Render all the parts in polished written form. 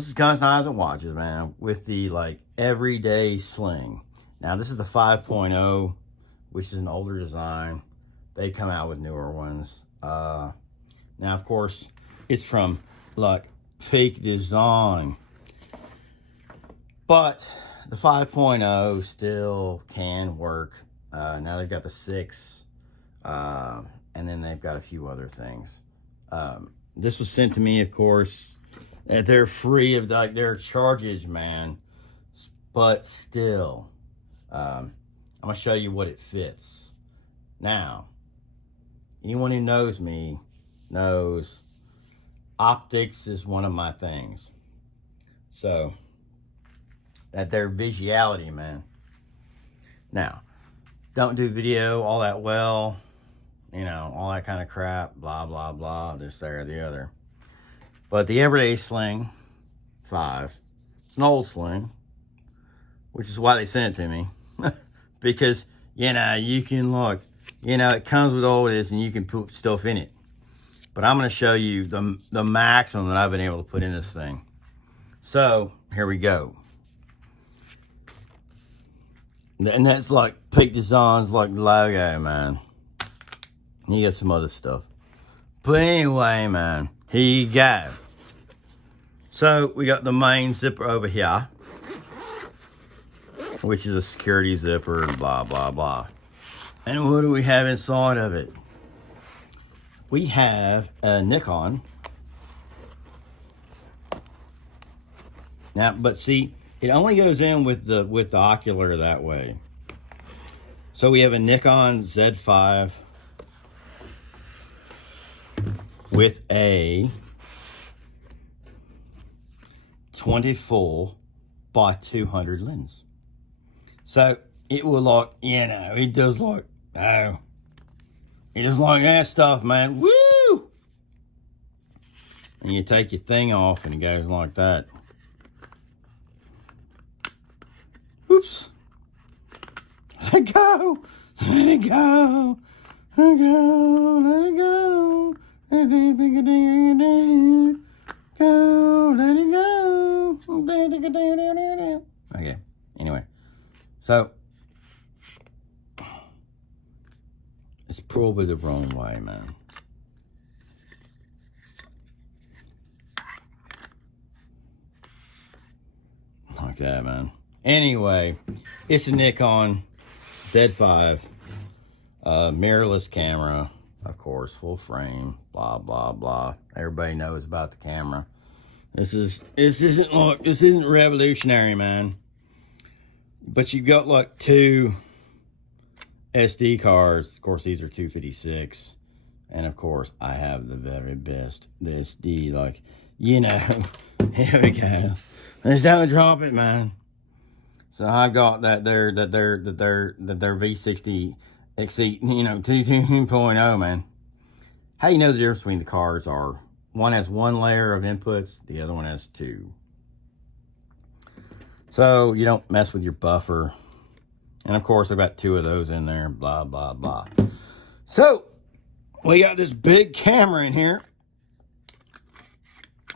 What's this guys, knives, and watches, man, with the Everyday Sling. Now this is the 5.0, which is an older design. They come out with newer ones. Now of course it's from Fake Design, but the 5.0 still can work. Now they've got the 6, and then they've got a few other things. This was sent to me, of course. They're free of their charges, man. But still, I'm gonna show you what it fits. Now, anyone who knows me knows optics is one of my things. So that their visuality, man. Now, don't do video all that well, you know, all that kind of crap, blah blah blah, this, there, or the other. But the Everyday Sling 5, it's an old sling, which is why they sent it to me. Because, you know, you can look, you know, it comes with all this and you can put stuff in it. But I'm going to show you the maximum that I've been able to put in this thing. So, here we go. And that's Fake Design's logo, man. You got some other stuff. But anyway, man, here you go. So we got the main zipper over here, which is a security zipper, blah, blah, blah. And what do we have inside of it? We have a Nikon. Now, but see, it only goes in with the ocular that way. So we have a Nikon Z5 with a 24 by 200 lens. So it will you know, it does it does that stuff, man. Woo! And you take your thing off and it goes like that. Oops. Let it go. Let it go. Let it go. Let it go. Let it go. Let it go. Okay. Anyway. So it's probably the wrong way, man. Like that, man. Anyway, it's a Nikon Z5, mirrorless camera, of course, full frame, blah blah blah. Everybody knows about the camera. This isn't revolutionary, man. But you've got 2 SD cards. Of course, these are 256, and of course, I have the very best. The SD, you know. Here we go. Let's don't drop it, man. So I got that their V60 XC, you know, 2.0, man. How you know the difference between the cards are, one has 1 layer of inputs, the other one has 2. So you don't mess with your buffer. And of course I've got 2 of those in there, blah blah blah. So we got this big camera in here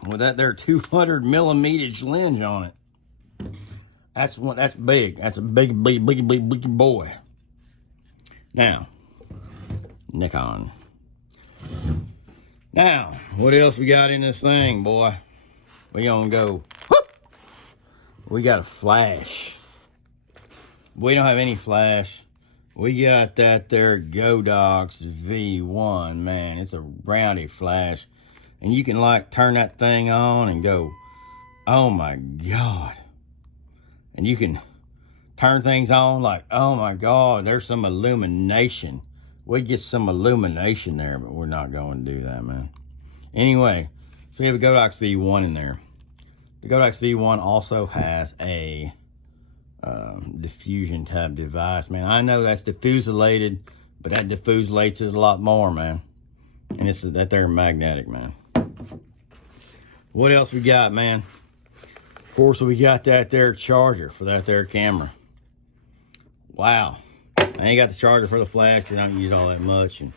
with that there 200 millimeter lens on it. That's big. That's a big boy. Now, Nikon. Now, what else we got in this thing, boy? We gonna go. Whoop! We got a flash. We don't have any flash. We got that there Godox V1, man. It's a roundy flash, and you can turn that thing on and go, oh my God. And you can turn things on oh my God, there's some illumination. We get some illumination there, but we're not going to do that, man. Anyway, so we have a Godox V1 in there. The Godox V1 also has a diffusion tab device, man. I know that's diffusilated, but that diffusilates it a lot more, man. And it's that there magnetic, man. What else we got, man? Of course, we got that there charger for that there camera. Wow. I ain't got the charger for the flash. I don't use all that much, and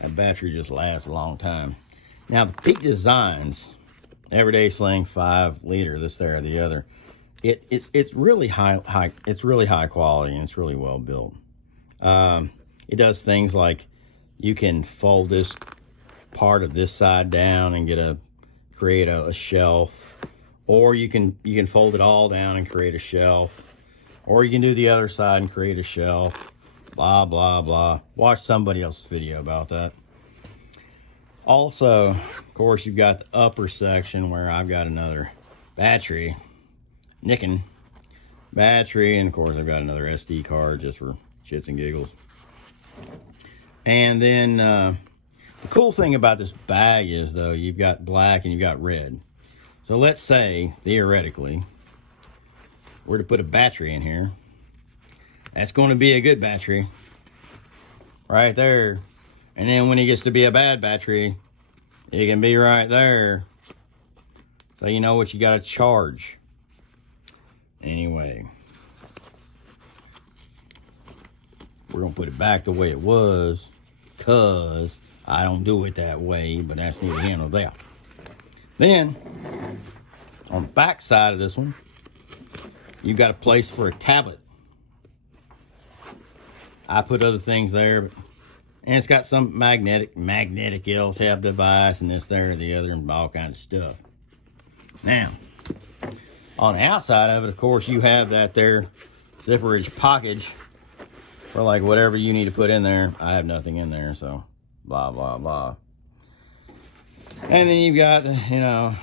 that battery just lasts a long time. Now, the Peak Designs Everyday Sling 5 liter, this, there, or the other. It's really high. It's really high quality, and it's really well built. It does things like you can fold this part of this side down and create a shelf, or you can fold it all down and create a shelf, or you can do the other side and create a shelf. Blah blah blah. Watch somebody else's video about that. Also, of course, you've got the upper section where I've got another battery, Nikon battery, and of course I've got another SD card just for shits and giggles. And then the cool thing about this bag is, though, you've got black and you've got red. So let's say, theoretically, we're to put a battery in here. That's going to be a good battery right there. And then when it gets to be a bad battery, it can be right there. So you know what you got to charge. Anyway, we're going to put it back the way it was, because I don't do it that way, but that's neither here nor there. Then, on the back side of this one, you've got a place for a tablet. I put other things there, and it's got some magnetic L-tab device, and this, there, and the other, and all kinds of stuff. Now, on the outside of it, of course, you have that there zipperage package for like whatever you need to put in there. I have nothing in there, so blah blah blah. And then you've got, you know,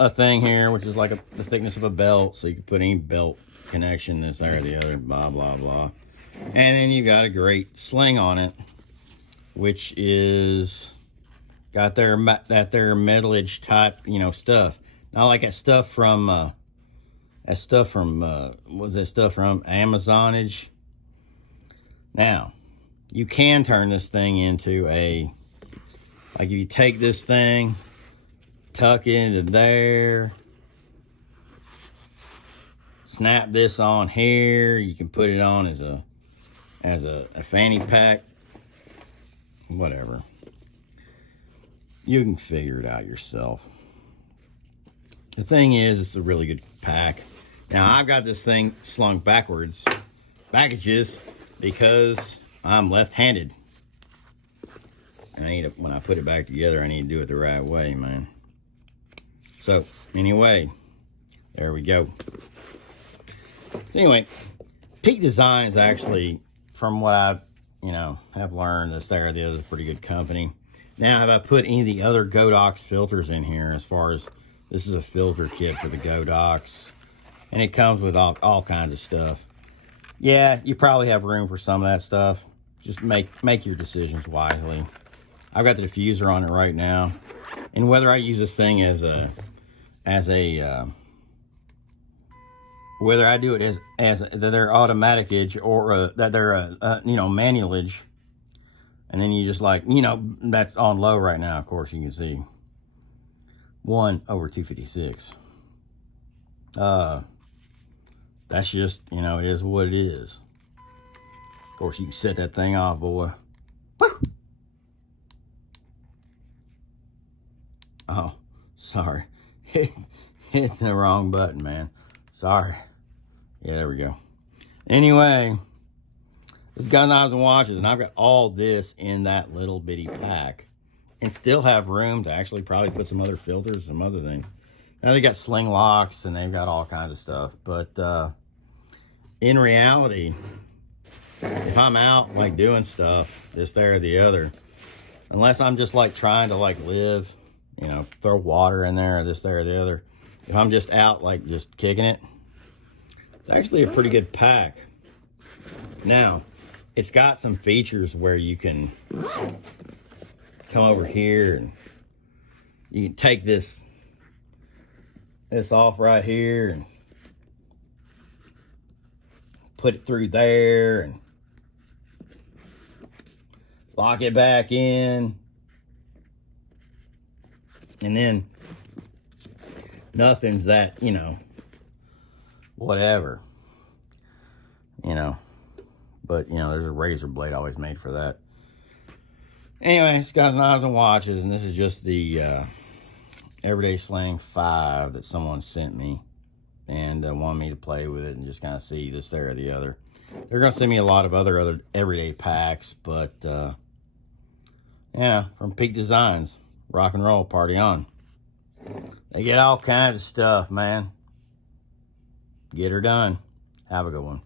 a thing here which is like the thickness of a belt, so you can put any belt connection, this, there, or the other, blah blah blah. And then you've got a great sling on it, which is got that there metalage type, you know, stuff. Not like that stuff from what's that stuff from Amazonage. Now, you can turn this thing into like if you take this thing, tuck it into there, snap this on here, you can put it on as a fanny pack, whatever. You can figure it out yourself. The thing is, it's a really good pack. Now, I've got this thing slung backwards, because I'm left-handed. And when I put it back together, I need to do it the right way, man. So, anyway, there we go. Anyway, Peak Design is actually, from what I've, have learned, this, there, the other is a pretty good company. Now, have I put any of the other Godox filters in here, as far as, this is a filter kit for the Godox, and it comes with all kinds of stuff. Yeah, you probably have room for some of that stuff. Just make your decisions wisely. I've got the diffuser on it right now, and whether I use this thing whether I do it as their automatic-age or that they're manual-age, and then you just that's on low right now. Of course, you can see 1/256. That's just, it is what it is. Of course, you can set that thing off, boy. Woo! Oh, sorry. Hit the wrong button, man. Sorry. Yeah, there we go. Anyway, this got knives and watches, and I've got all this in that little bitty pack, and still have room to actually probably put some other filters, some other things. Now they got sling locks, and they've got all kinds of stuff, but in reality, if I'm out doing stuff, this, there, or the other, unless I'm just trying to live, throw water in there, or this, there, or the other, if I'm just out just kicking it, it's actually a pretty good pack. Now, it's got some features where you can come over here and you can take this off right here and put it through there and lock it back in, and then nothing's that, whatever, but there's a razor blade always made for that. Anyway, it's got knives and watches, and this is just the Everyday Sling 5 that someone sent me, and wanted me to play with it and just kind of see this, there, or the other. They're going to send me a lot of other everyday packs, but yeah, from Peak Designs, rock and roll, party on. They get all kinds of stuff, man. Get her done. Have a good one.